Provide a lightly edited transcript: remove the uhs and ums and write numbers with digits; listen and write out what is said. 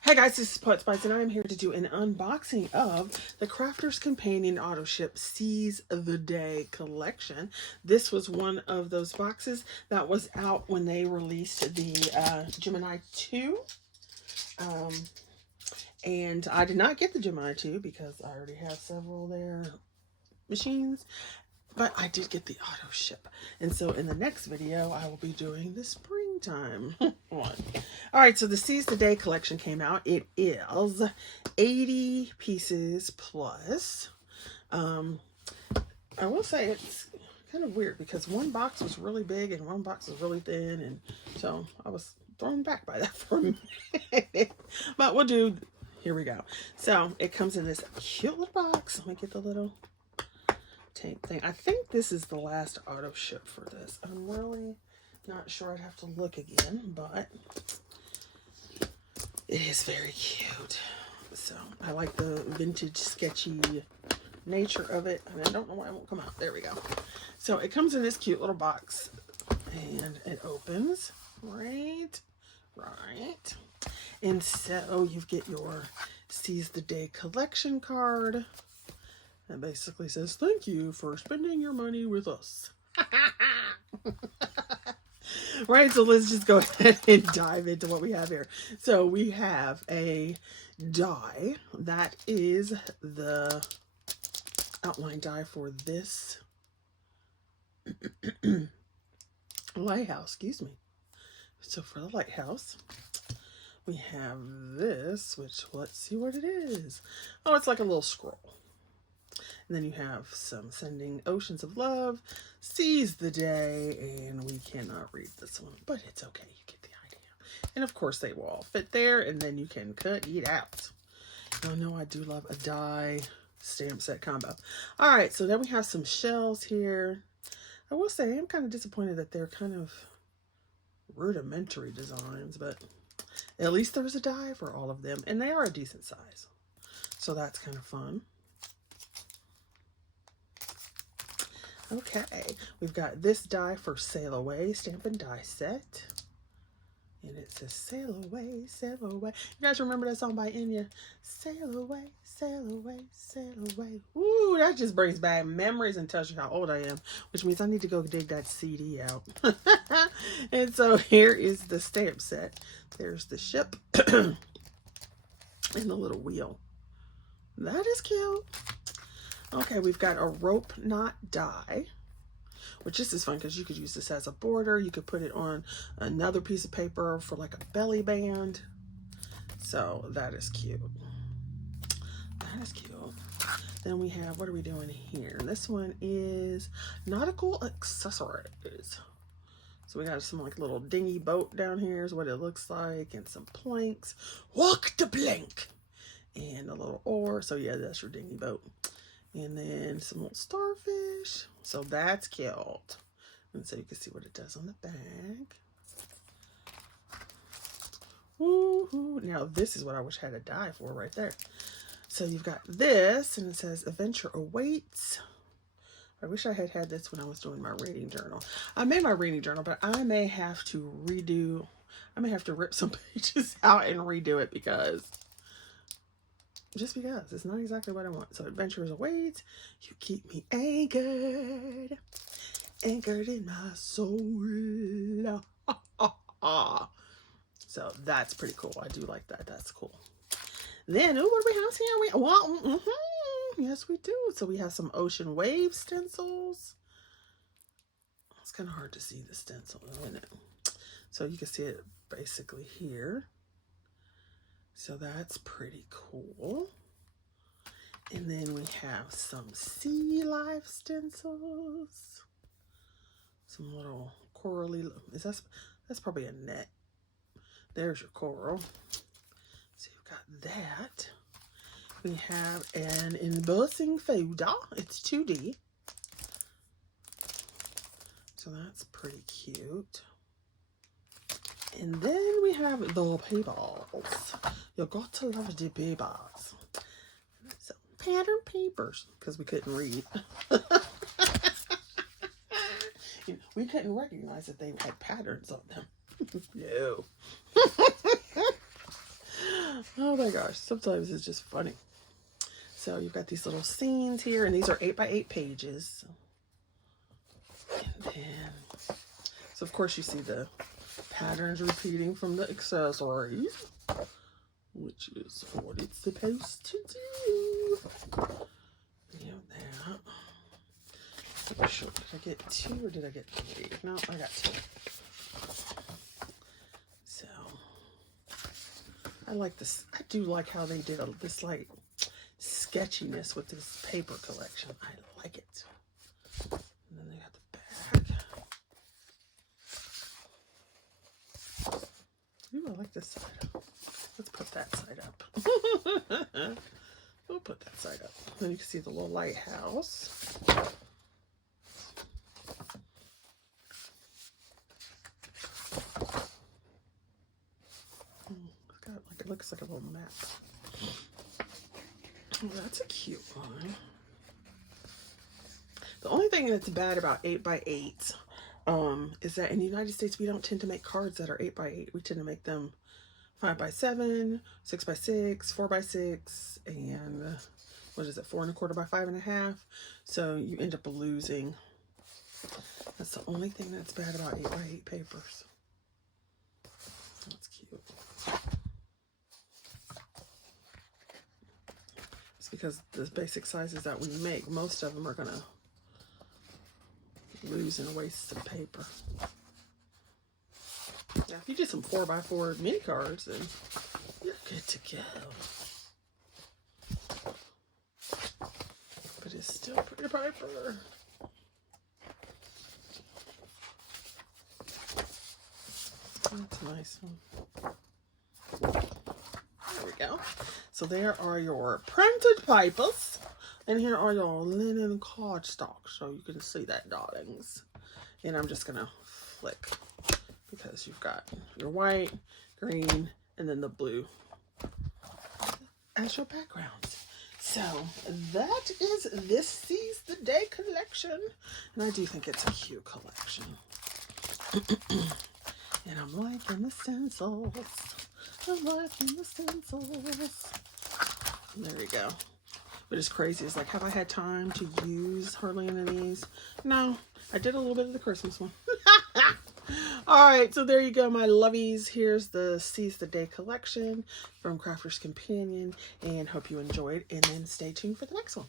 Hey guys, this is Pot Spice and I'm here to do an unboxing of the Crafter's Companion Auto Ship Seize the Day collection. This was one of those boxes that was out when they released the Gemini 2. And I did not get the Gemini 2 because I already have several of their machines. But I did get the auto ship. And so in the next video, I will be doing the springtime one. All right, so the Seize the Day collection came out. It is 80 pieces plus. I will say it's kind of weird because one box was really big and one box was really thin. And so I was thrown back by that for a minute. But we'll do, here we go. So it comes in this cute little box. Let me get the little tape thing. I think this is the last auto ship for this. I'm really not sure. I'd have to look again, but it is very cute. So I like the vintage sketchy nature of it, and I don't know why it won't come out. There we go. So it comes in this cute little box and it opens right. And so you get your Seize the Day collection card. It basically says, thank you for spending your money with us. Right, so let's just go ahead and dive into what we have here. So we have a die. That is the outline die for this lighthouse, excuse me. So for the lighthouse, we have this, which let's see what it is. Oh, it's like a little scroll. And then you have some sending oceans of love, seize the day, and we cannot read this one, but it's okay. You get the idea. And of course they will all fit there, and then you can cut it out. I know I do love a die stamp set combo. All right, so then we have some shells here. I will say I'm kind of disappointed that they're kind of rudimentary designs, but at least there's a die for all of them, and they are a decent size. So that's kind of fun. Okay, we've got this die for Sail Away Stamp and Die Set. And it says, sail away, sail away. You guys remember that song by Enya? Sail away, sail away, sail away. Ooh, that just brings back memories and tells you how old I am, which means I need to go dig that CD out. And so here is the stamp set. There's the ship and the little wheel. That is cute. Okay, we've got a rope knot die, which this is fun because you could use this as a border. You could put it on another piece of paper for like a belly band. So that is cute. That is cute. Then we have, what are we doing here? This one is nautical accessories. So we got some like little dinghy boat down here is what it looks like, and some planks. Walk the plank. And a little oar. So yeah, that's your dinghy boat. And then some little starfish. So that's cute. And so you can see what it does on the back. Woohoo. Now this is what I wish I had a die for right there. So you've got this, and it says adventure awaits. I wish I had had this when I was doing my reading journal. I made my reading journal, but I may have to rip some pages out and redo it because just because it's not exactly what I want. So adventures await. You keep me anchored in my soul. So that's pretty cool. I do like that. That's cool. Then, ooh, what do we have here? Yes, we do. So we have some ocean wave stencils. It's kind of hard to see the stencil, isn't it? So you can see it basically here. So that's pretty cool. And then we have some sea life stencils. Some little corally, that's probably a net. There's your coral. So you've got that. We have an embossing folder. It's 2D. So that's pretty cute. And then we have the papers. You got to love the papers. So pattern papers, because we couldn't read. We couldn't recognize that they had patterns on them. No. my gosh, sometimes it's just funny. So you've got these little scenes here, and these are 8x8 pages. And then, so of course you see the patterns repeating from the accessories, which is what it's supposed to do. You know that. I'm sure, did I get 2 or did I get 3? No, I got 2. So I like this. I do like how they did this like sketchiness with this paper collection. I like it. And then they got the back. Ooh, I like this side. Let's put that side up. We'll put that side up. Then you can see the little lighthouse. It looks like a little map. Oh, that's a cute one. The only thing that's bad about 8x8 is that in the United States we don't tend to make cards that are 8x8. We tend to make them 5x7, 6x6, 4x6, and what is it, 4 1/4 by 5 1/2. So you end up losing. That's the only thing that's bad about 8x8 papers. That's cute. It's because the basic sizes that we make, most of them are gonna lose and waste some paper. Now, if you did some 4x4 mini cards, then you're good to go. But it's still pretty paper. That's a nice one. There we go. So there are your printed papers. And here are your linen cardstock. So you can see that, darlings. And I'm just going to flick, because you've got your white, green, and then the blue as your background. So that is this Seize the Day collection. And I do think it's a cute collection. And I'm liking the stencils. I'm liking the stencils. And there we go. But it's crazy. It's like, have I had time to use hardly any of these? No. I did a little bit of the Christmas one. Alright, so there you go, my lovies. Here's the Seize the Day collection from Crafter's Companion. And hope you enjoyed. And then stay tuned for the next one.